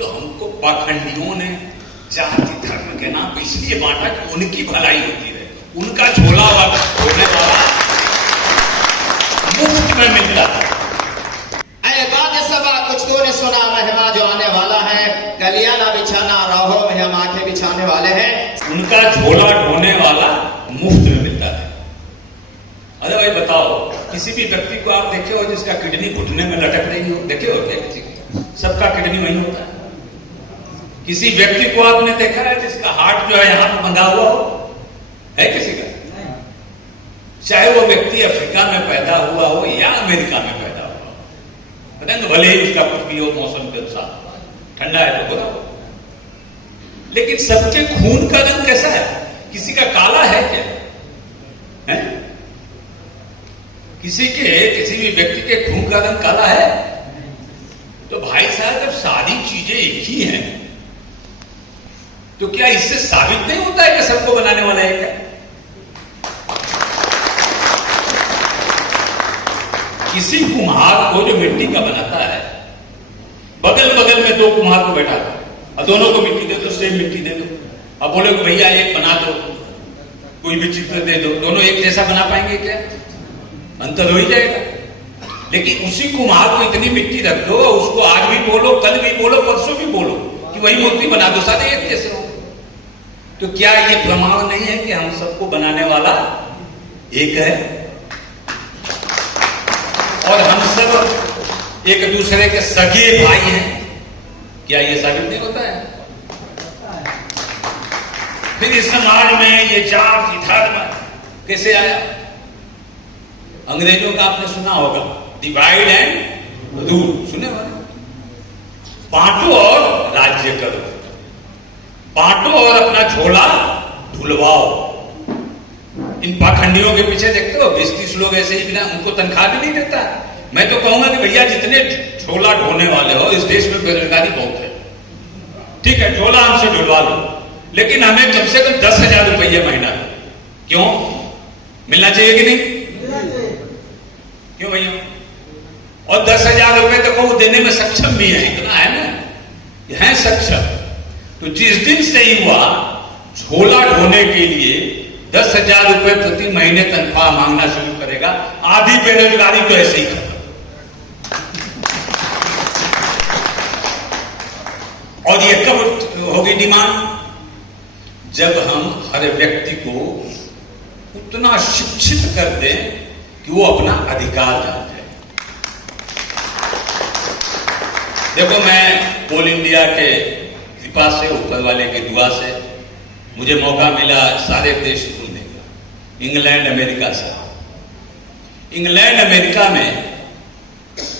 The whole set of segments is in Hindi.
तो हमको पाखंडियों ने जाति धर्म के नाम पे इसलिए बांटा कि उनकी भलाई होती रहे, उनका झोला होने वाला मुफ्त में मिलता है। सभा कुछ तो ने सुना, महिमा जो आने वाला है, गलियाना बिछाना रहो में हम आंखें बिछाने वाले हैं। उनका झोला ढोने वाला मुफ्त में मिलता है। अरे भाई बताओ, किसी भी व्यक्ति को आप देखे हो जिसका किडनी घुटने में लटक रही हो? देखे हो क्या किसी को? सबका किडनी वही होता है। किसी व्यक्ति को आपने देखा है जिसका हार्ट जो है यहां पर बंधा हुआ हो? है किसी का? चाहे वो व्यक्ति अफ्रीका में पैदा हुआ हो या अमेरिका में पैदा हुआ हो, पता है, भले ही उसका कुछ भी हो मौसम के अनुसार, ठंडा है तो बुरा हो, लेकिन सबके खून का रंग कैसा है? किसी का काला है क्या? है? किसी भी व्यक्ति के खून का रंग काला है? तो भाई साहब, जब सारी चीजें एक ही हैं तो क्या इससे साबित नहीं होता है कि सबको बनाने वाला एक है? किसी कुम्हार को जो मिट्टी का बनाता है, बगल बगल में दो कुम्हार को बैठा दो और दोनों को मिट्टी दे दो, सेम मिट्टी दे दो, अब बोले कि भैया एक बना दो, कोई भी चित्र दे दो, दोनों एक जैसा बना पाएंगे क्या? अंतर हो ही जाएगा। लेकिन उसी कुम्हार को इतनी मिट्टी रख दो, उसको आज भी बोलो, कल भी बोलो, परसों भी बोलो कि वही मूर्ति बना दो, सारे एक जैसे हो। तो क्या ये प्रमाण नहीं है कि हम सबको बनाने वाला एक है और हम सब एक दूसरे के सगे भाई हैं? क्या ये साबित नहीं होता है? फिर इस समाज में ये जाति धर्म कैसे आया? अंग्रेजों का आपने सुना होगा, डिवाइड एंड रूल, सुने होगा? बांटो और राज्य करो, बांटो और अपना झोला ढुलवाओ। इन पाखंडियों के पीछे देखते हो 20-30 लोग ऐसे ही बिना, उनको तनख्वाह भी नहीं देता। मैं तो कहूंगा कि भैया जितने झोला ढोने वाले हो, इस देश में बेरोजगारी बहुत है, ठीक है, झोला हमसे ढुलवा लो, लेकिन हमें कम से कम 10,000 रुपये महीना क्यों मिलना चाहिए कि नहीं? क्यों भैया? और 10,000 रुपए तक वो देने में सक्षम भी है, इतना है ना, है सक्षम। तो जिस दिन से ही हुआ झोला ढोने के लिए 10,000 रुपए प्रति महीने तनख्वाह मांगना शुरू करेगा, आधी बेरोजगारी तो ऐसे ही खत्म। और ये कब होगी डिमांड? जब हम हर व्यक्ति को उतना शिक्षित कर दें कि वो अपना अधिकार जान जाए। देखो, मैं ऑल इंडिया के कृपा से, ऊपर वाले की दुआ से मुझे मौका मिला सारे देश घूमने का, इंग्लैंड अमेरिका से। इंग्लैंड अमेरिका में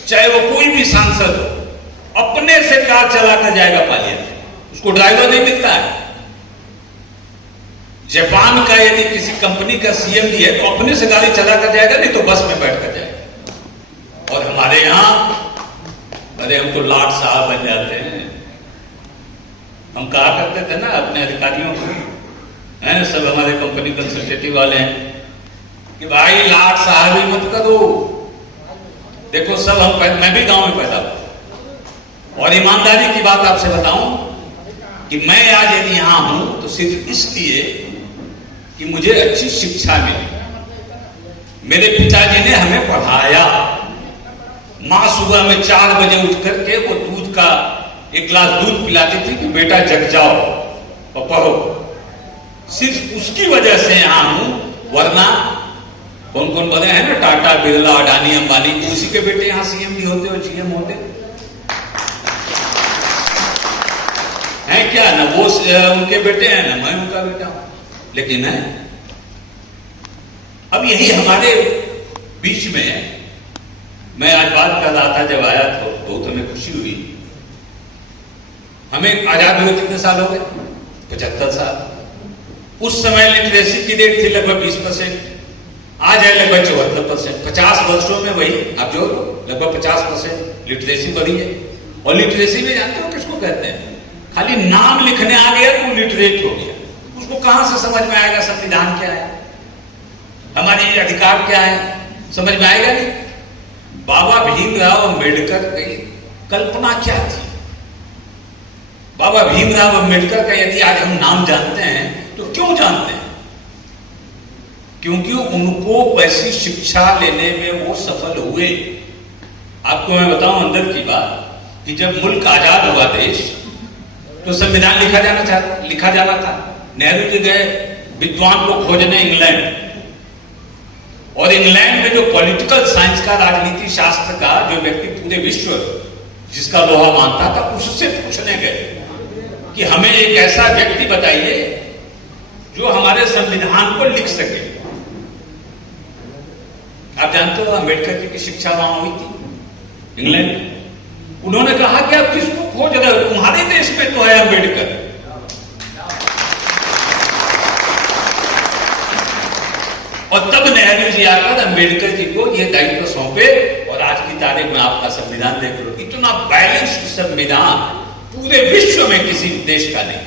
चाहे वो कोई भी सांसद हो, अपने से कार चलाकर जाएगा पार्लियामेंट, उसको ड्राइवर नहीं मिलता है। जापान का यदि किसी कंपनी का सीएम भी है तो अपने से गाड़ी चलाकर जाएगा, नहीं तो बस में बैठकर जाएगा। और हमारे यहां, अरे हम तो लाट साहब बन जाते हैं। हम कहा करते थे ना अपने अधिकारियों को, हैं सब हमारे कंपनी कंसल्टेटिव वाले हैं, कि भाई लाट साहब ही मत करो। देखो सब हम, मैं भी गांव में पैदा हुआ, और ईमानदारी की बात आपसे बताऊं कि मैं आज यदि यहां हूं तो सिर्फ इसलिए कि मुझे अच्छी शिक्षा मिली। मेरे पिताजी ने हमें पढ़ाया। मां सुबह में 4 बजे उठ करके वो दूध का एक गिलास दूध पिलाती थी कि बेटा जग जाओ और पढ़ो। सिर्फ उसकी वजह से यहां हूं, वरना कौन कौन बने हैं ना, टाटा, बिरला, अडानी, अंबानी, उसी के बेटे यहां सीएम भी होते और जीएम होते हैं क्या? ना वो उनके बेटे हैं, ना मैं उनका बेटा हूं, लेकिन है। अब यही हमारे बीच में, मैं आज बात कर रहा था, जब आया तो बहुत हमें खुशी हुई। हमें आजाद हुए कितने साल हो गए? 75 साल। उस समय लिटरेसी की रेट थी लगभग 20%, आज है लगभग 74%। 50 वर्षों में वही अब जो लगभग 50% लिटरेसी बढ़ी है। और लिटरेसी में जानते हो किसको कहते हैं? खाली नाम लिखने आ गया तो लिटरेट हो गया, उसको कहां से समझ में आएगा संविधान क्या है, हमारे अधिकार क्या है, समझ में आएगा नहीं। बाबा भीमराव अंबेडकर की कल्पना क्या थी? बाबा भीमराव अंबेडकर का यदि आज हम नाम जानते हैं तो क्यों जानते हैं? क्योंकि उनको वैसी शिक्षा लेने में वो सफल हुए। आपको मैं बताऊं अंदर की बात कि जब मुल्क आजाद हुआ देश, तो संविधान लिखा जाना था। नेहरू जी गए विद्वान को खोजने इंग्लैंड, और इंग्लैंड में जो पॉलिटिकल साइंस का, राजनीति शास्त्र का जो व्यक्ति पूरे विश्व जिसका लोहा मानता था, उससे पूछने गए कि हमें एक ऐसा व्यक्ति बताइए जो हमारे संविधान को लिख सके। आप जानते हो अंबेडकर जी की शिक्षा वहां हुई थी इंग्लैंड में। उन्होंने कहा कि आप किसको खोज रहे हो, तुम्हारे देश में तो है अंबेडकर। और तब नेहरू जी आकर अंबेडकर जी को यह दायित्व सौंपे, और आज की तारीख में आपका संविधान देख लो, इतना बैलेंस्ड संविधान पूरे विश्व में किसी देश का नहीं।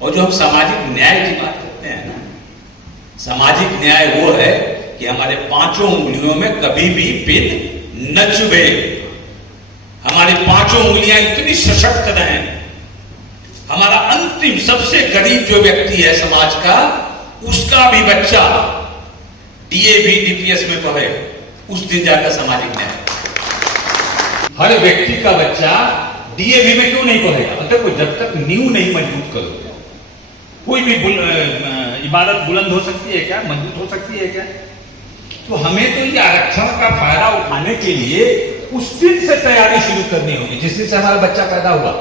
और जो हम सामाजिक न्याय की बात करते हैं ना, सामाजिक न्याय वो है कि हमारे पांचों उंगलियों में कभी भी पिन न चुभे, हमारी पांचों उंगलियां इतनी सशक्त रहें, हमारा अंतिम सबसे गरीब जो व्यक्ति है समाज का, उसका भी बच्चा डीएवी डीपीएस में पढ़े, उस दिन जाकर सामाजिक न्याय। हर व्यक्ति का बच्चा डीएवी में क्यों नहीं पढ़ेगा? मतलब जब तक नींव नहीं मजबूत करोगे, कोई भी इमारत बुलंद हो सकती है क्या, मजबूत हो सकती है क्या? तो हमें तो ये आरक्षण का फायदा उठाने के लिए उस दिन से तैयारी शुरू करनी होगी जिस दिन से हमारा बच्चा पैदा हुआ।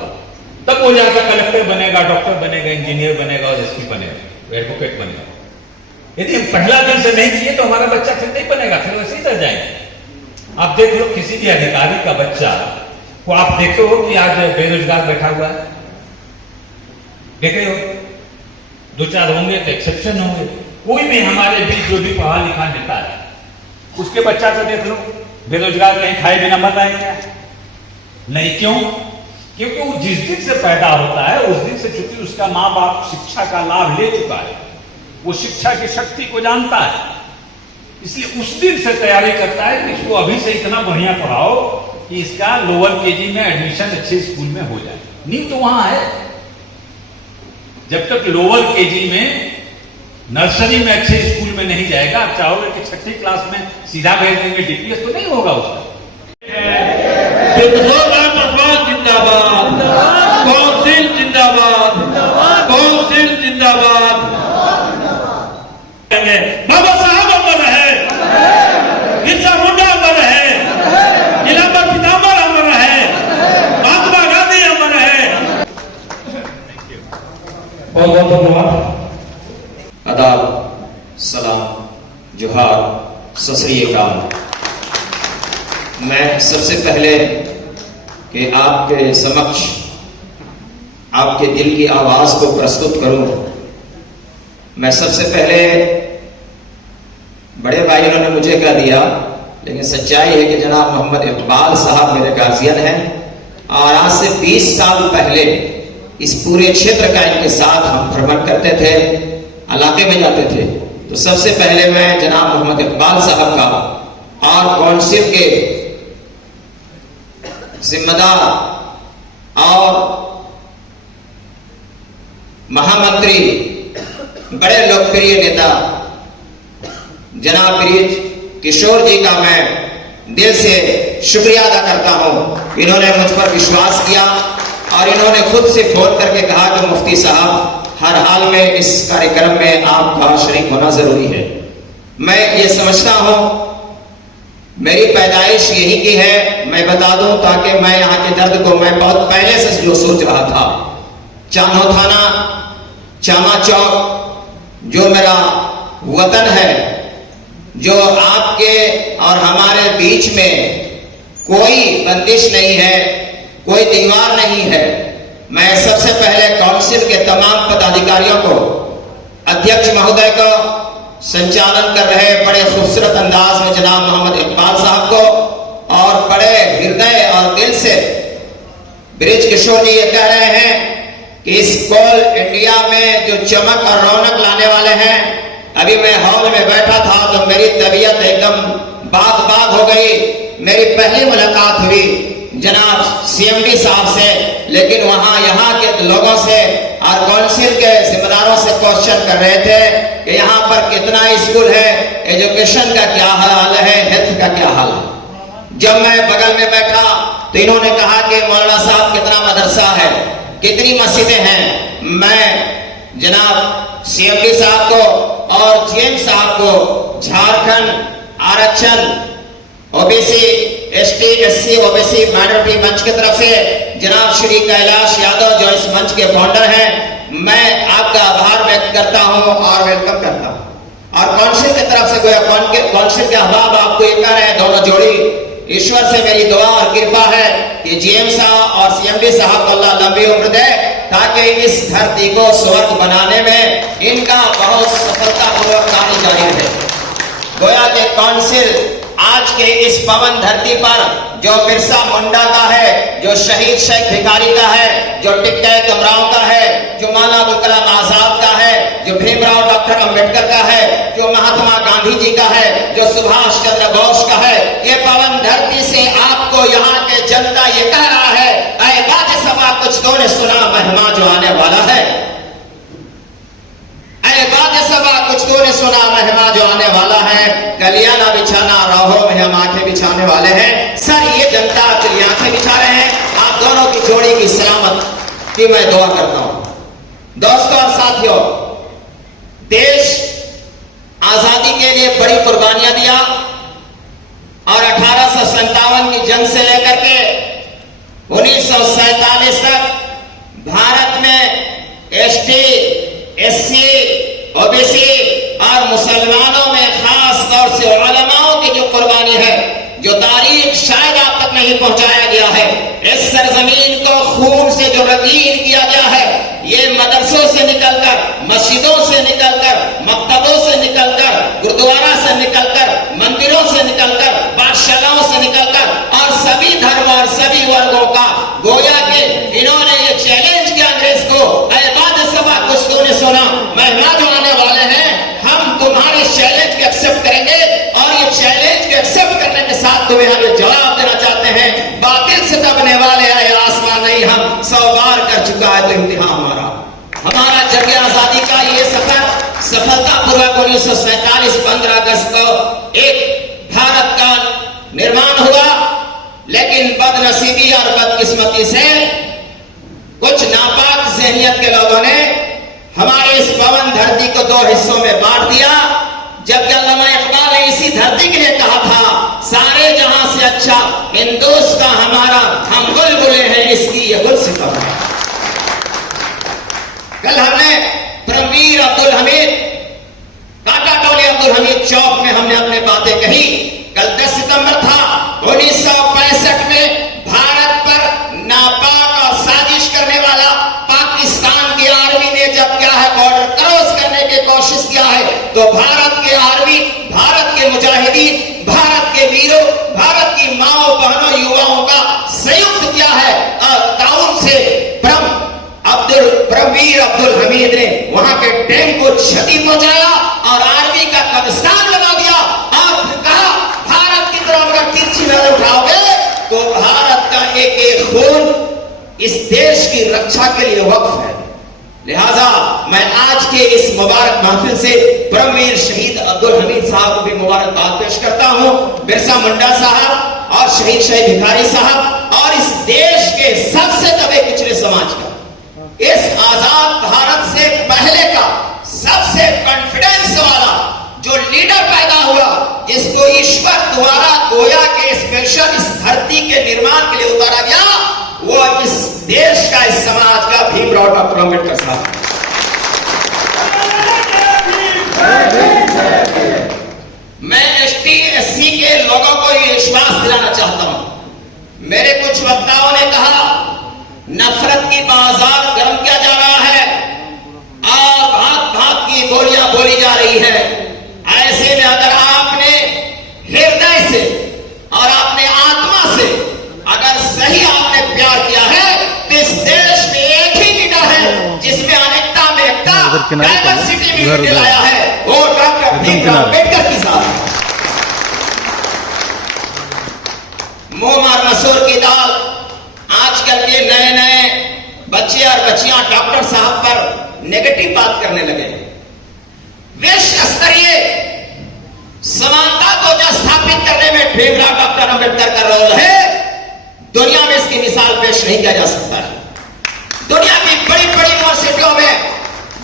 तब वो जाकर कलेक्टर बनेगा, डॉक्टर बनेगा, इंजीनियर बनेगा और एसपी बनेगा, एडवोकेट बनेगा। यदि हम पहला दिन से नहीं किए तो हमारा बच्चा फिर नहीं बनेगा, फिर वैसे ही रह जाएंगे। आप देख लो किसी भी अधिकारी का बच्चा को, आप देखते हो कि आज बेरोजगार बैठा हुआ है, देखे हो, दो चार होंगे तो एक्सेप्शन होंगे। कोई भी हमारे बीच जो भी पढ़ा लिखा नेता है, उसके बच्चा को देख लो, बेरोजगार कहीं खाए बिना मर रहे हैं नहीं। क्यों? क्योंकि वो जिस दिन से पैदा होता है उस दिन से चूंकि उसका माँ बाप शिक्षा का लाभ ले चुका है, वो शिक्षा की शक्ति को जानता है, इसलिए उस दिन से तैयारी करता है कि इसको अभी से इतना बढ़िया पढ़ाओ कि इसका लोअर केजी में एडमिशन अच्छे स्कूल में हो जाए। नींव तो वहां है। जब तक लोअर केजी में, नर्सरी में अच्छे स्कूल में नहीं जाएगा, आप चाहोगे कि छठी क्लास में सीधा भेज देंगे डीपीएस, तो नहीं होगा उसका। जिंदाबाद, कौंसिल जिंदाबाद, कौंसिल जिंदाबाद। बाबा साहब अमर है, बिरसा मुंडा अमर है, इलाहाबाद पिताम्बर अमर है, महात्मा गांधी अमर है। बहुत बहुत धन्यवाद। आदाब, सलाम, जोहार, सत श्री अकाल। मैं सबसे पहले कि आपके समक्ष आपके दिल की आवाज को प्रस्तुत करूं, मैं सबसे पहले, बड़े भाइयों ने मुझे कह दिया, लेकिन सच्चाई है कि जनाब मोहम्मद इकबाल साहब मेरे गार्जियन हैं, और आज से 20 साल पहले इस पूरे क्षेत्र का इनके साथ हम भ्रमण करते थे, इलाके में जाते थे। तो सबसे पहले मैं जनाब मोहम्मद इकबाल साहब का और कौंसिल के जिम्मेदार और महामंत्री, बड़े लोकप्रिय नेता जनाब ब्रिज किशोर जी का मैं दिल से शुक्रिया अदा करता हूं। इन्होंने मुझ पर विश्वास किया और इन्होंने खुद से फोन करके कहा कि मुफ्ती साहब हर हाल में इस कार्यक्रम में आपका शरीक होना जरूरी है। मैं ये समझता हूं, मेरी पैदाइश यही की है, मैं बता दूं ताकि मैं यहाँ के दर्द को मैं बहुत पहले से जो सोच रहा था। चानो थाना, चामा चौक जो मेरा वतन है, जो आपके और हमारे बीच में कोई बंदिश नहीं है, कोई दीवार नहीं है। मैं सबसे पहले काउंसिल के तमाम पदाधिकारियों को, अध्यक्ष महोदय को, संचालन कर रहे बड़े खूबसूरत अंदाज में जनाब मोहम्मद इकबाल साहब को, और बड़े हृदय और दिल से ब्रिज किशोर जी ये कह रहे हैं कि इस कोल इंडिया में जो चमक और रौनक लाने वाले हैं। अभी मैं हॉल में बैठा था तो मेरी तबीयत एकदम बाग बाग हो गई। मेरी पहली मुलाकात हुई जनाब सीएमडी साहब से, लेकिन वहां यहाँ के लोगों से और काउंसिल के जिम्मेदारों से क्वेश्चन कर रहे थे कि यहाँ पर कितना स्कूल है, एजुकेशन का क्या हाल है, हेल्थ का क्या हाल है। जब मैं बगल में बैठा तो इन्होंने कहा कि मौलाना साहब कितना मदरसा है, कितनी मस्जिदें हैं। मैं जनाब सीएमडी साहब को और जीएम साहब को झारखंड आरक्षण OBC ST SC OBC minority मंच की तरफ से जनाब श्री कैलाश यादव जो इस मंच के फाउंडर हैं, मैं आपका आभार व्यक्त करता हूं और वेलकम करता हूं। और काउंसिल की तरफ से गोया काउंसिल के अहबाब आपको ये कह रहे हैं, दोनों जोड़ी ईश्वर से मेरी दुआ और कृपा है कि जीएम साहब और सीएमडी साहब को अल्लाह लंबी उम्र दे, ताकि इस धरती को स्वर्ग बनाने में इनका बहुत सफलतापूर्वक कार्य जारी रहे। गोया के काउंसिल आज के इस पवन धरती पर जो बिरसा मुंडा का है, जो शहीद शेख भिखारी का है, जो टिक्का तुमराव का है, जो मौलाना अबुल कलाम आजाद का है, जो भीमराव डॉक्टर अंबेडकर का है, जो महात्मा गांधी जी का है, जो सुभाष चंद्र बोस का है, ये पवन धरती से आपको यहाँ के जनता ये कह रहा है, ऐ राज्यसभा कुछ तो ने सुना महिमा जो आने वाला है। राज्यसभा कुछ तो ने सुना महिमा जो आने वाला है। गलियां ना बिछाना, राहों में हम आंखें बिछाने वाले हैं। सर ये जनता आपके लिए आंखें बिछा रहे हैं। आप दोनों की जोड़ी की सलामत की मैं दुआ करता हूं। दोस्तों और साथियों, देश आजादी के लिए बड़ी कुर्बानियां दिया और 1857 की जंग से लेकर के 1947 तक भारत में एसटी एससी ओबीसी और मुसलमानों में खास तौर से उलमाओं की जो कुर्बानी है, जो तारीख शायद आप तक नहीं पहुंचाया गया है, इस सरजमीन को खून से जो रंगीन किया गया है, ये मदरसों से निकलकर, मस्जिदों से निकलकर, मकतबों से निकलकर, गुरुद्वारा से निकलकर, मंदिरों से निकलकर, पाठशालाओं से निकलकर और सभी धर्म और सभी वर्गों का गोया के इन्होंने ये चैलेंज किया अंग्रेज को, राज्यसभा कुछ तो ने सुना महिमा जो आने वाले हैं, हम तुम्हारे चैलेंज को एक्सेप्ट करेंगे और ये चैलेंज को एक्सेप्ट करने के साथ तुम्हें हम जवाब देना चाहते हैं, बातिल से दबने वाले आए आसमान नहीं, हम 100 बार कर चुका है तो इम्तिहान हमारा जंग आजादी का ये सफर सफलतापूर्वक 1947 15 अगस्त को एक भारत का निर्माण हुआ। लेकिन बदनसीबी और बदकिस्मती से कुछ नापाक ज़हनियत के लोगों ने हमारे इस पवन धरती को 2 हिस्सों में बांट दिया। जबकि अल्लामा इकबाल ने इसी धरती के लिए कहा था, सारे जहां से अच्छा हिंदुस्तान का हमारा, हम बुलबुले हैं इसकी ये गुलसिफर है। कल हमने परमवीर अब्दुल हमीद, टाटा टोली अब्दुल हमीद चौक में हमने अपनी बातें कही। कल 10 सितंबर था 1965 में भारत पर नापाक और साजिश करने वाला पाकिस्तान की आर्मी ने जब क्या है बॉर्डर क्रॉस करने की कोशिश किया है, तो भारत के आर्मी, भारत के मुजाहिदीन, भारत के वीरों, भारत की माओ बहनों युवाओं का संयुक्त क्या है ताउन से परमवीर अब्दुल हमीद ने वहां के टैंक को क्षति पहुंचाया और आर्मी का कब्रिस्तान लगा दिया और फिर कहा भारत की तरफ अगर तिरछी नजर उठाओगे तो भारत का एक एक खून इस देश की रक्षा के लिए वक्फ है। लिहाजा मैं आज के इस मुबारक महफिल से परमवीर शहीद अब्दुल हमीद साहब को भी मुबारकबाद पेश करता हूं, बिरसा मुंडा साहब और शहीद शेख भिखारी साहब और इस देश के सबसे दबे पिछड़े समाज का, इस आजाद भारत से पहले का सबसे कॉन्फिडेंस वाला जो लीडर पैदा हुआ, जिसको ईश्वर द्वारा गोया के स्पेशल इस धरती के निर्माण के लिए उतारा गया, वो इस देश का, इस समाज का भीमराव डॉक्टर अंबेडकर साहब। मैं एसटी एससी के लोगों को ये विश्वास दिलाना चाहता हूं। मेरे कुछ वक्ताओं ने कहा नफरत की बाजार गर्म किया जा रहा है और भाग भाग की गोलियां बोली जा रही है। ऐसे में अगर आपने हृदय से और अपने आत्मा से अगर सही आपने प्यार किया है तो इस देश में एक ही लीडर है जिसमें अनेकता में एकता, डाइवर्सिटी में यूनिटी लाया है, वो डॉक्टर भीमराव अम्बेडकर की साथ। मुंह मार मसूर की दाल, आंख बच्चे और बच्चियां डॉक्टर साहब पर नेगेटिव बात करने लगे। विश्व स्तरीय समानता को जो स्थापित करने में भीमराव डॉक्टर अंबेडकर का रोल है, दुनिया में इसकी मिसाल पेश नहीं किया जा सकता है। दुनिया की बड़ी बड़ी यूनिवर्सिटियों में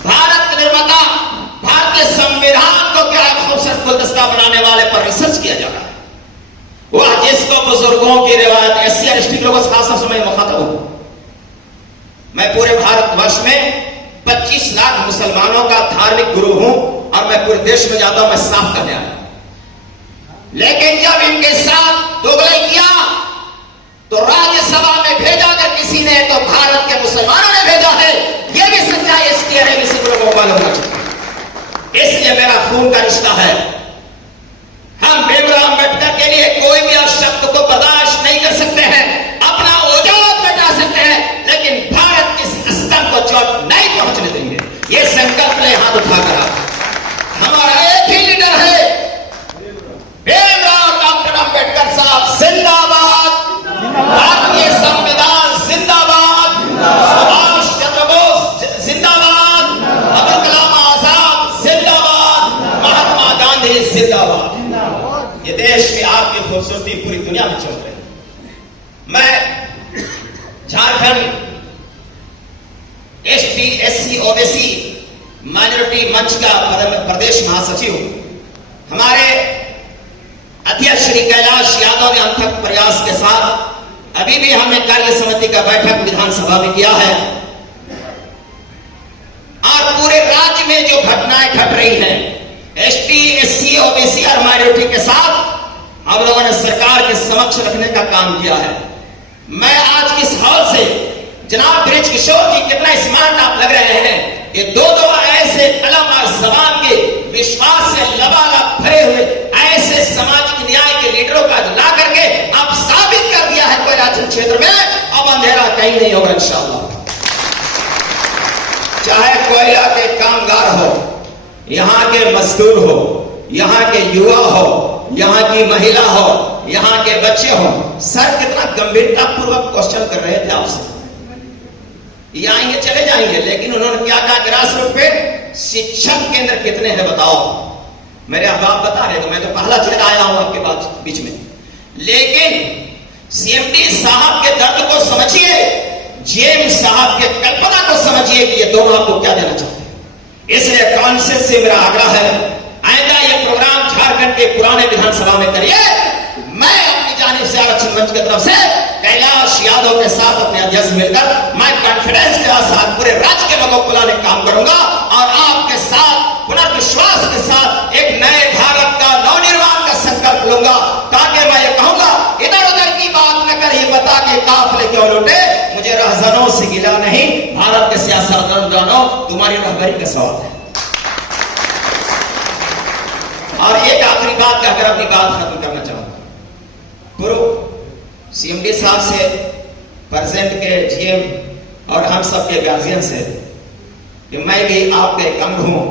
भारत निर्माता भारतीय संविधान को क्या खूबसूरत गुलदस्ता बनाने वाले पर रिसर्च किया जा रहा है। वह जिसको बुजुर्गों की रिवायत एससी और एसटी लोगों से खासा समय मुखातब हूं। मैं पूरे भारतवर्ष में 25 लाख मुसलमानों का धार्मिक गुरु हूं और मैं पूरे देश में जाता हूं, मैं साफ करने आया। लेकिन जब इनके साथ दोगलाई किया तो राज्यसभा में भेजा अगर किसी ने तो भारत के मुसलमानों ने भेजा है। यह भी सच्चाई इसकी है, किसी को लोगों को मालूम होना चाहिए। इसलिए मेरा खून का रिश्ता है। हम भीमराव अंबेडकर के लिए कोई भी शब्द को बर्दाश्त नहीं कर सकते हैं, अपना वजूद मिटा सकते हैं, लेकिन भारत के स्तर को चोट नहीं पहुंचने देंगे। यह संकल्प ले हाथ उठाकर। हमारा एक ही लीडर है, भीमराव डॉक्टर अंबेडकर साहब जिंदाबाद, भारतीय संविधान जिंदाबाद, सुभाष चंद्र बोस जिंदाबाद, अब्दुल कलाम आजाद जिंदाबाद, महात्मा गांधी जिंदाबाद। ये देश में आपकी खूबसूरती पूरी दुनिया में चल रही है। मैं Jharkhand ST SC OBC minority मंच का प्रदेश महासचिव हूं। हमारे अध्यक्ष श्री कैलाश यादव ने अथक प्रयास के साथ अभी भी हमने कार्य समिति का बैठक विधानसभा में किया है और पूरे राज्य में जो घटनाएं घट रही हैं एसटी एससी ओबीसी और माइनॉरिटी के साथ हम लोगों ने सरकार के समक्ष रखने का काम किया है। मैं आज किस हॉल से जनाब ब्रिज किशोर जी कितना स्मार्ट आप लग रहे हैं। ये दो ऐसे कलम और जबान के विश्वास से लबालब भरे हुए ऐसे सामाजिक न्याय के लीडरों का ला करके आप साबित कर दिया है कोयलाचल क्षेत्र में अब अंधेरा कहीं नहीं होगा इंशाअल्लाह। चाहे कोयला के कामगार हो, यहां के मजदूर हो, यहां के युवा हो, यहां की महिला हो, यहां के बच्चे हो। सर कितना गंभीरता पूर्वक क्वेश्चन कर रहे थे आपसे। ये आएंगे चले जाएंगे, लेकिन उन्होंने क्या कहा ग्रास रूट पे शिक्षण केंद्र कितने हैं बताओ। मेरे बाप बता रहे तो मैं तो पहला चेहरा आया हूं आपके बीच में। लेकिन सीएमडी साहब के दर्द को समझिए, जेम साहब के कल्पना को समझिए कि ये दोनों आपको क्या देना चाहते हैं। इसलिए कॉन्सेंस से मेरा आग्रह है, आइंदा ये प्रोग्राम झारखंड के पुराने विधानसभा में करिए। मैं अपनी जानिब से आरक्षण मंच की तरफ से कैलाश यादव के साथ अपने अध्यक्ष मिलकर मैं कॉन्फिडेंस के साथ पूरे राज्य के लोगों को लाने काम करूंगा और आपके साथ पुनर्विश्वास के साथ एक नए भारत का नवनिर्माण का संकल्प लूंगा, ताकि मैं ये कहूंगा इधर उधर की बात न कर, ये बता के काफिले क्यों लुटे। मुझे रहजनों से गिला नहीं, भारत के सियासतदानों तुम्हारी रहबरी का सवाल है। और एक आखिरी बात कहकर अपनी बात खत्म करना चाहूंगा। पूर्व सीएमडी साहब से, प्रेजेंट के जीएम और हम सब के गार्जियन से कि मैं भी आपका एक अंग हूं।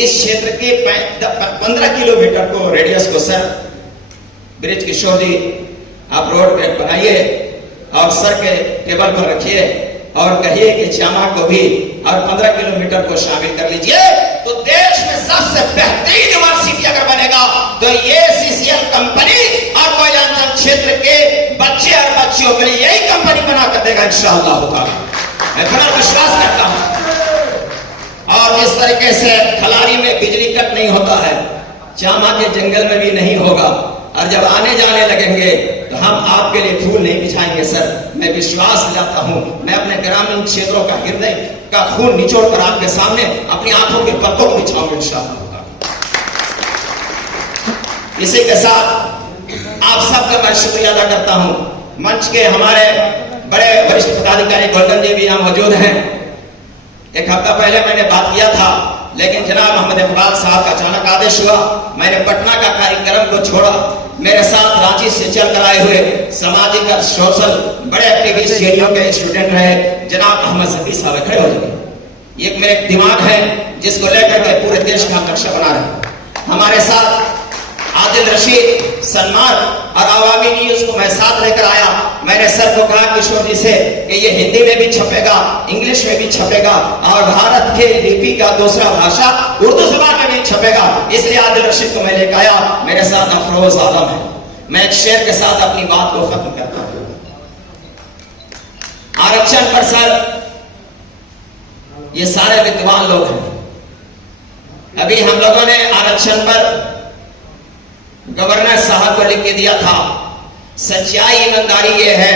इस क्षेत्र के 15 किलोमीटर को रेडियस को सर ब्रिज किशोर जी आप रोड पे बनाइए और सर के टेबल पर रखिए और कहिए कि श्यामा को भी और 15 किलोमीटर को शामिल कर लीजिए। तो देश में सबसे बेहतरीन यूनिवर्सिटी अगर बनेगा तो ये सीसीएल कंपनी और कोयलांचल क्षेत्र के बच्चे और बच्चियों के लिए यही कंपनी बना कर देगा इंशाअल्लाह ताला। मैं बड़ा विश्वास करता हूं। और इस तरीके से खलारी में बिजली कट नहीं होता है, चामा के जंगल में भी नहीं होगा। और जब आने जाने लगेंगे तो हम आपके लिए फूल नहीं बिछाएंगे सर। मैं विश्वास दिलाता हूं, मैं अपने ग्रामीण क्षेत्रों का हृदय का खून निचोड़ कर आपके सामने अपनी आंखों के पत्तों को बिछाऊंगा इंशाअल्लाह। इसी के साथ आप सबका मैं शुक्रिया अदा करता हूं। मंच के हमारे बड़े वरिष्ठ पदाधिकारी गोल्डन जी भी यहाँ मौजूद हैं। एक हफ्ता पहले मैंने बात किया था, लेकिन जनाब मोहम्मद इकबाल साहब का अचानक आदेश हुआ, मैंने पटना का कार्यक्रम को छोड़ा। मेरे साथ रांची से चल कर आए हुए सामाजिक और सोशल बड़े एक्टिविस्ट जेडीयू के स्टूडेंट रहे जनाब अहमद सफी साहब खड़े हो जाए। एक मेरे दिमाग है जिसको लेकर के पूरे देश का नक्शा बना रहे। हमारे साथ आदिल रशीद, सलमान और आवामी न्यूज को मैं साथ लेकर आया। मैंने सर को कहा किशोर जी से कि ये हिंदी में भी छपेगा, इंग्लिश में भी छपेगा और भारत के लिपि का दूसरा भाषा उर्दू जुबान में भी छपेगा। इसलिए आदिल रशीद को मैं लेकर आया। मेरे साथ अफरोज आलम है। मैं एक शेर के साथ अपनी बात को खत्म करता हूं। आरक्षण पर सर ये सारे विद्वान लोग हैं। अभी हम लोगों ने आरक्षण पर गवर्नर साहब को लिख के दिया था। सच्चाई ईमानदारी ये है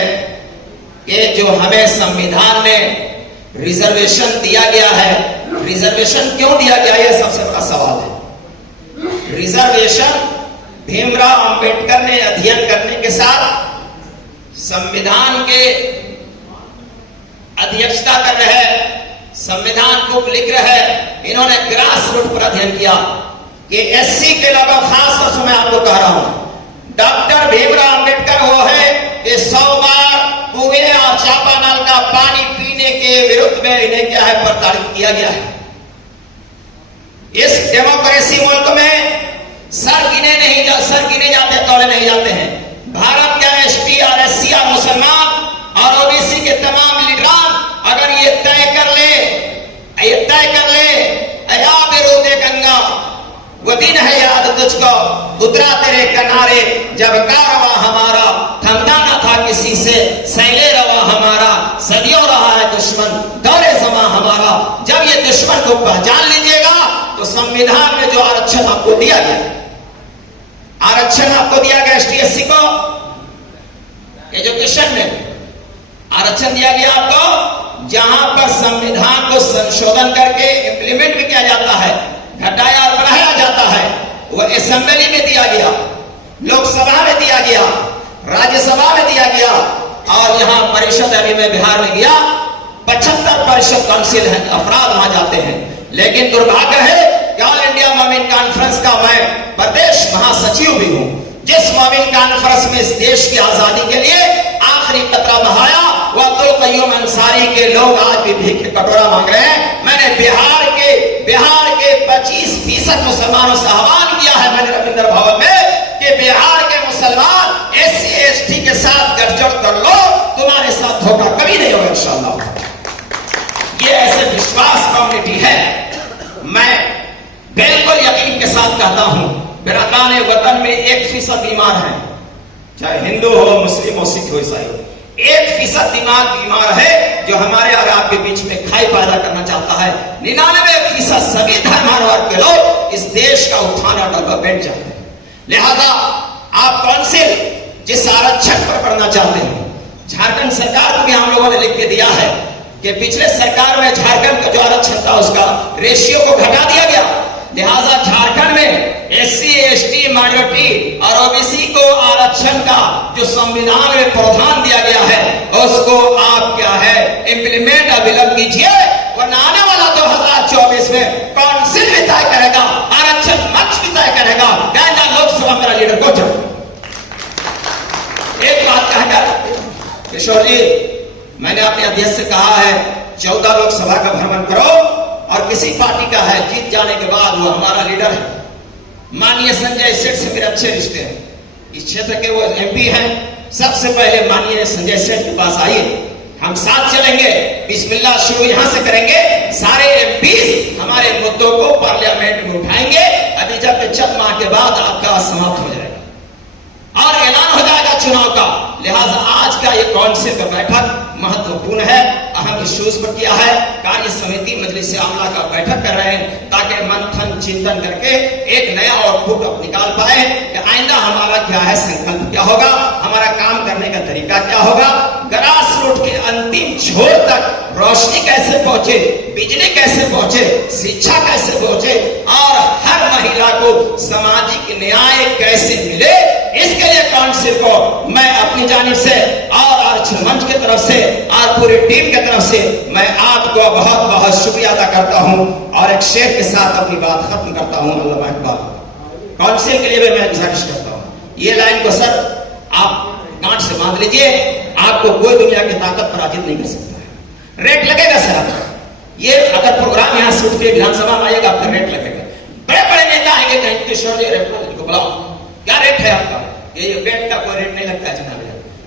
कि जो हमें संविधान में रिजर्वेशन दिया गया है, रिजर्वेशन क्यों दिया गया ये सबसे बड़ा सवाल है। रिजर्वेशन भीमराव अंबेडकर ने अध्ययन करने के साथ संविधान के अध्यक्षता कर रहे, संविधान को लिख रहे, इन्होंने ग्रास रूट पर अध्ययन किया कि एससी के अलावा खास तौर से मैं आपको कह रहा हूं, डॉक्टर भीमराव अंबेडकर वो है कि 100 बार कुएं और चापानल का पानी पीने के विरुद्ध में इन्हें क्या है प्रताड़ित किया गया है। इस डेमोक्रेसी मुल्क में सर गिने जाते तोड़े नहीं जाते हैं। भारत का एसटी और एससी और मुसलमान और ओबीसी के तमाम लीडरान अगर ये तय कर ले अया विरोधे गंगा, वो दिन है याद तुझको उतरा तेरे किनारे, जब कारवा हमारा थमता न था किसी से, सैले रवा हमारा सदियों रहा है दुश्मन, दौरे जमा हमारा। जब ये दुश्मन को पहचान लीजिएगा तो संविधान में जो आरक्षण आपको दिया गया, आरक्षण आपको दिया गया एसटी एससी को, एजुकेशन में आरक्षण दिया गया आपको, जहां पर संविधान को संशोधन करके इंप्लीमेंट भी किया जाता है, घटाया और बढ़ाया जाता है। वह असेंबली में दिया गया, लोकसभा में दिया गया, राज्यसभा में दिया गया और यहां परिषद अभी मैं बिहार में गया, 75 परिषद काउंसिल है, अफराद वहां जाते हैं। लेकिन दुर्भाग्य है कि ऑल इंडिया मोमिन कॉन्फ्रेंस का मैं प्रदेश महासचिव भी हूं, जिस मोमिन कॉन्फ्रेंस में इस देश की आजादी के लिए आखिरी कतरा बहाया, वह अब्दुल कय्यूम अंसारी के लोग आज भी भीख के कटोरा मांग रहे हैं। मैंने बिहार के 25% मुसलमानों से आह्वान किया है मैंने रविंद्र भवन में कि बिहार के मुसलमान एससी एसटी के साथ गठजोड़ कर लो, तुम्हारे साथ धोखा कभी नहीं होगा इंशाअल्लाह। ये ऐसे विश्वास कम्युनिटी है। मैं बिल्कुल यकीन के साथ कहता हूं, बिरादरान वतन में 1% बीमार है, चाहे हिंदू हो, मुस्लिम हो, सिख हो, ईसाई हो, 1% दिमाग बीमार है जो हमारे और आपके बीच में खाई पैदा करना चाहता है। 99% सभी धर्म और वर्ग के लोग इस देश का उत्थान और डेवलपमेंट चाहते हैं। लिहाजा आप काउंसिल जिस आरक्षण पर पढ़ना चाहते हैं, झारखंड सरकार को भी हम लोगों ने लिख के दिया है कि पिछले सरकार में झारखंड का जो आरक्षण था उसका रेशियो को घटा दिया गया। लिहाजा झारखंड में एससी एसटी माइनॉरिटी और ओबीसी को आरक्षण का जो संविधान में प्रावधान दिया गया है उसको आप क्या है इंप्लीमेंट अविलंब कीजिए, वरना आने वाला 2024 में काउंसिल भी तय करेगा, आरक्षण मंच भी तय करेगा, कहना लोकसभा मेरा लीडर को चुनो। एक बात कहकर किशोर जी, मैंने अपने अध्यक्ष से कहा है 14 लोकसभा का भ्रमण करो और किसी पार्टी का है, जीत जाने के बाद वो हमारा लीडर है। माननीय संजय सेठ से मेरे अच्छे रिश्ते हैं, इस क्षेत्र के वो एमपी हैं। सबसे पहले माननीय संजय सेठ के पास आइए, हम साथ चलेंगे, बिस्मिल्लाह शुरू यहां से करेंगे, सारे एमपी हमारे मुद्दों को पार्लियामेंट में उठाएंगे। अभी जब 6 माह के बाद आपका समाप्त हो जाएगा और ऐलान हो जाएगा चुनाव का। लिहाजा आज का ये काउंसिल का बैठक महत्वपूर्ण है, अहम इश्यूज पर किया है। कार्य समिति मजलिस आमला का बैठक कर रहे हैं ताकि मंथन चिंतन करके एक नया आउटपुट आप निकाल पाए कि आइंदा हमारा क्या है संकल्प, क्या होगा, हमारा काम करने का तरीका क्या होगा, ग्रास रूट के अंतिम छोर तक रोशनी कैसे पहुंचे, बिजली कैसे पहुंचे, शिक्षा कैसे पहुंचे और हर महिला को सामाजिक न्याय कैसे मिले। इसके लिए काउंसिल को मैं अपनी जानिब से और आरक्षण मंच की तरफ से और पूरी टीम की तरफ से मैं आपको बहुत बहुत शुक्रिया अदा करता हूं और एक शेर के साथ अपनी बात खत्म करता हूं। अल्लाह अकबर। काउंसिल के लिए भी मैं गुजारिश करता हूं, ये लाइन को सर आप गांठ से बांध लीजिए, आपको कोई दुनिया की ताकत पराजित नहीं कर सकता है। रेट लगेगा सर आपका, ये अगर प्रोग्राम यहाँ से उठ के विधानसभा में आएगा आपका रेट लगेगा। बड़े बड़े नेता आएंगे कहीं किशोर जी को बुलाओ, क्या रेट है आपका? ये बेड का कोई रेट नहीं लगता है जनाब,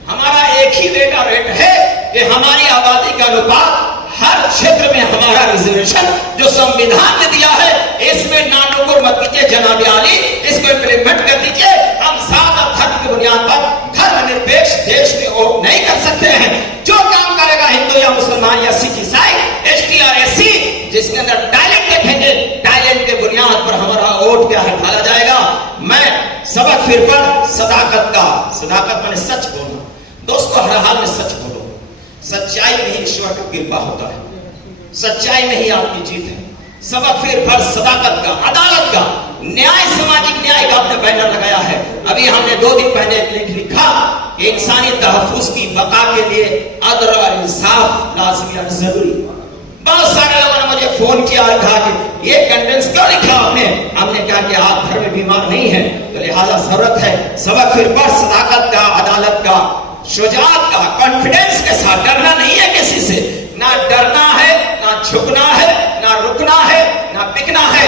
हमारा एक ही रेट है कि हमारी आबादी का अनुपात हर क्षेत्र में हमारा रिजर्वेशन जो संविधान ने दिया है, इसमें नाटुकुर मत कीजिए जनाब आली, इसको इम्प्लीमेंट कर दीजिए। हम ज्यादा धर्म की बुनियाद पर धर्मनिरपेक्ष देश में वोट नहीं कर सकते हैं। जो काम करेगा हिंदू या मुसलमान या सिख ईसाई, एसटी और एससी, जिसके अंदर टैलेंट देखेंगे, टैलेंट के बुनियाद पर हमारा वोट क्या है डाला जाएगा। मैं सबक फिर पर सदाकत मैंने सच बोलना। दोस्तों, हर हाल में सच बोलो। सच्चाई में ही ईश्वर का कृपा होता है, सच्चाई में ही आपकी जीत है। सबक फिर पर सदाकत का, अदालत का, न्याय, सामाजिक न्याय का आपने बैनर लगाया है। अभी हमने 2 दिन पहले एक लेख लिखा कि इंसानी तहफ्फुज़ की बका के लिए अदल और इंसाफ लाज़मी और जरूरी। बहुत सारे लोगों ने मुझे फोन किया और कहा कि ये कंटेंट्स क्यों लिखा आपने। हमने कहा कि आप घर में बीमार नहीं है, तो लिहाजा जरूरत है सबक फिर पर सदाकत का, अदालत का, शुजाअत का, कॉन्फिडेंस के साथ। डरना नहीं है किसी से, ना डरना है, ना झुकना है, ना रुकना है, ना बिकना है।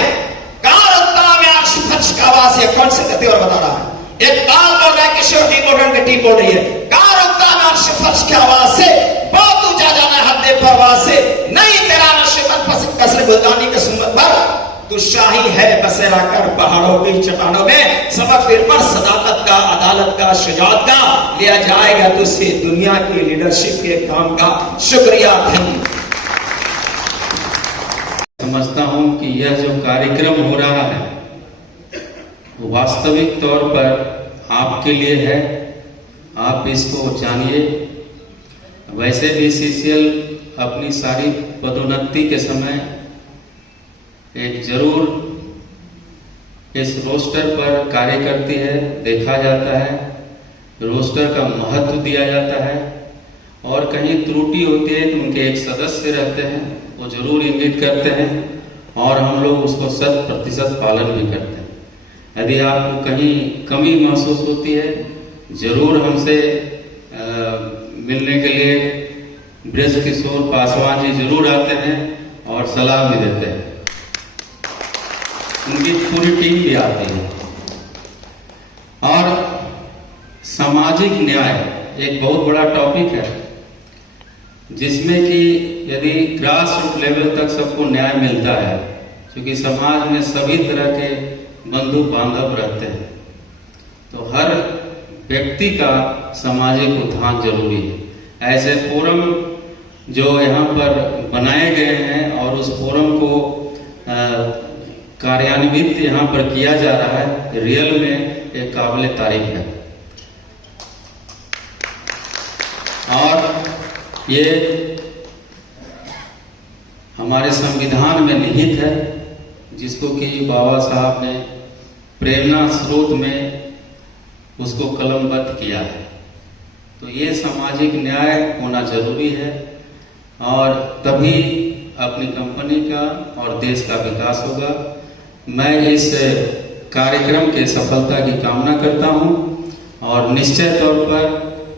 की आवाज से कौन से कहते और बता रहा है। एक ताल बोल रहा है, किशोर टी बोल रहे हैं, टी बोल रही है। की आवाज से बहुत ऊंचा जाना है, हद परवाज से नहीं तेरा नशेबन कसरे बुल्दानी के सुमत पर तू शाही है बसेरा कर पहाड़ों की चट्टानों में। सबक फिर पर सदाकत का, अदालत का, शुजाअत का लिया जाएगा तुझसे दुनिया की लीडरशिप के काम का। शुक्रिया, धन्यवाद। समझता हूं कि यह जो कार्यक्रम हो रहा है वो वास्तविक तौर पर आपके लिए है, आप इसको जानिए। वैसे भी सीसीएल अपनी सारी पदोन्नति के समय एक जरूर इस रोस्टर पर कार्य करती है, देखा जाता है, रोस्टर का महत्व दिया जाता है, और कहीं त्रुटि होती है तो उनके एक सदस्य रहते हैं, वो जरूर इंगित करते हैं और हम लोग उसको 100% पालन भी करते हैं। यदि आपको कहीं कमी महसूस होती है, जरूर हमसे मिलने के लिए बृजकिशोर पासवान जी जरूर आते हैं और सलाह भी देते हैं। उनकी पूरी टीम भी आती है। और सामाजिक न्याय एक बहुत बड़ा टॉपिक है, जिसमें कि यदि ग्रास रूट लेवल तक सबको न्याय मिलता है, क्योंकि समाज में सभी तरह के बंधु बांधव रहते हैं, तो हर व्यक्ति का सामाजिक उत्थान जरूरी है। ऐसे फोरम जो यहाँ पर बनाए गए हैं और उस फोरम को कार्यान्वित यहाँ पर किया जा रहा है, रियल में एक काबिल तारीफ है। और ये हमारे संविधान में निहित है, जिसको कि बाबा साहब ने प्रेरणा स्रोत में उसको कलमबद्ध किया है। तो ये सामाजिक न्याय होना जरूरी है, और तभी अपनी कंपनी का और देश का विकास होगा। मैं इस कार्यक्रम के सफलता की कामना करता हूं, और निश्चय तौर पर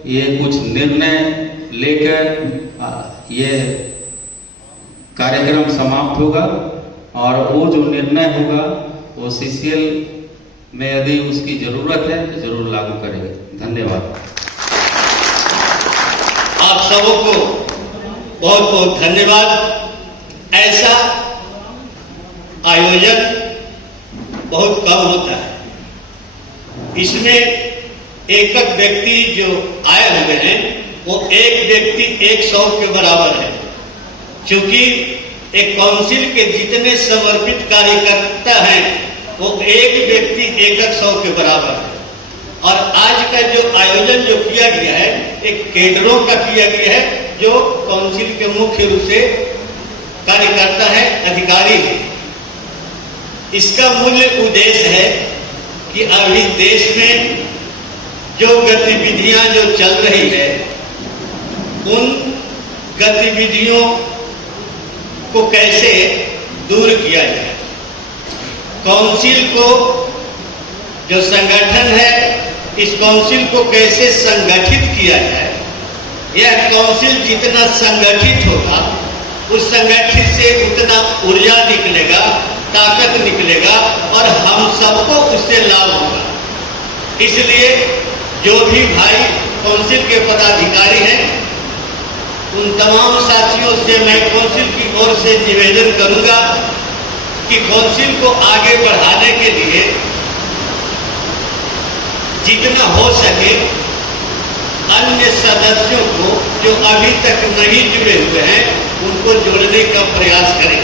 ये कुछ निर्णय लेकर ये कार्यक्रम समाप्त होगा, और वो जो निर्णय होगा वो सीसीएल में यदि उसकी जरूरत है तो जरूर लागू करेंगे। धन्यवाद। आप सबों को बहुत बहुत धन्यवाद। ऐसा आयोजन बहुत कम होता है। इसमें एक व्यक्ति जो आए हुए हैं वो एक व्यक्ति 100 के बराबर है, क्योंकि एक काउंसिल के जितने समर्पित कार्यकर्ता हैं वो एक व्यक्ति 100 के बराबर है। और आज का जो आयोजन जो किया गया है एक केडरों का किया गया है, जो काउंसिल के मुख्य रूप से कार्यकर्ता है, अधिकारी है। इसका मूल उद्देश्य है कि अभी देश में जो गतिविधियां जो चल रही है उन गतिविधियों को कैसे दूर किया जाए। काउंसिल को जो संगठन है, इस काउंसिल को कैसे संगठित किया जाए। यह काउंसिल जितना संगठित होगा उस संगठित से उतना ऊर्जा निकलेगा, ताकत निकलेगा, और हम सबको उससे लाभ होगा। इसलिए जो भी भाई काउंसिल के पदाधिकारी हैं, उन तमाम साथियों से मैं काउंसिल की ओर से निवेदन करूंगा कि काउंसिल को आगे बढ़ाने के लिए जितना हो सके अन्य सदस्यों को जो अभी तक नहीं जुड़े हुए हैं उनको जोड़ने का प्रयास करें।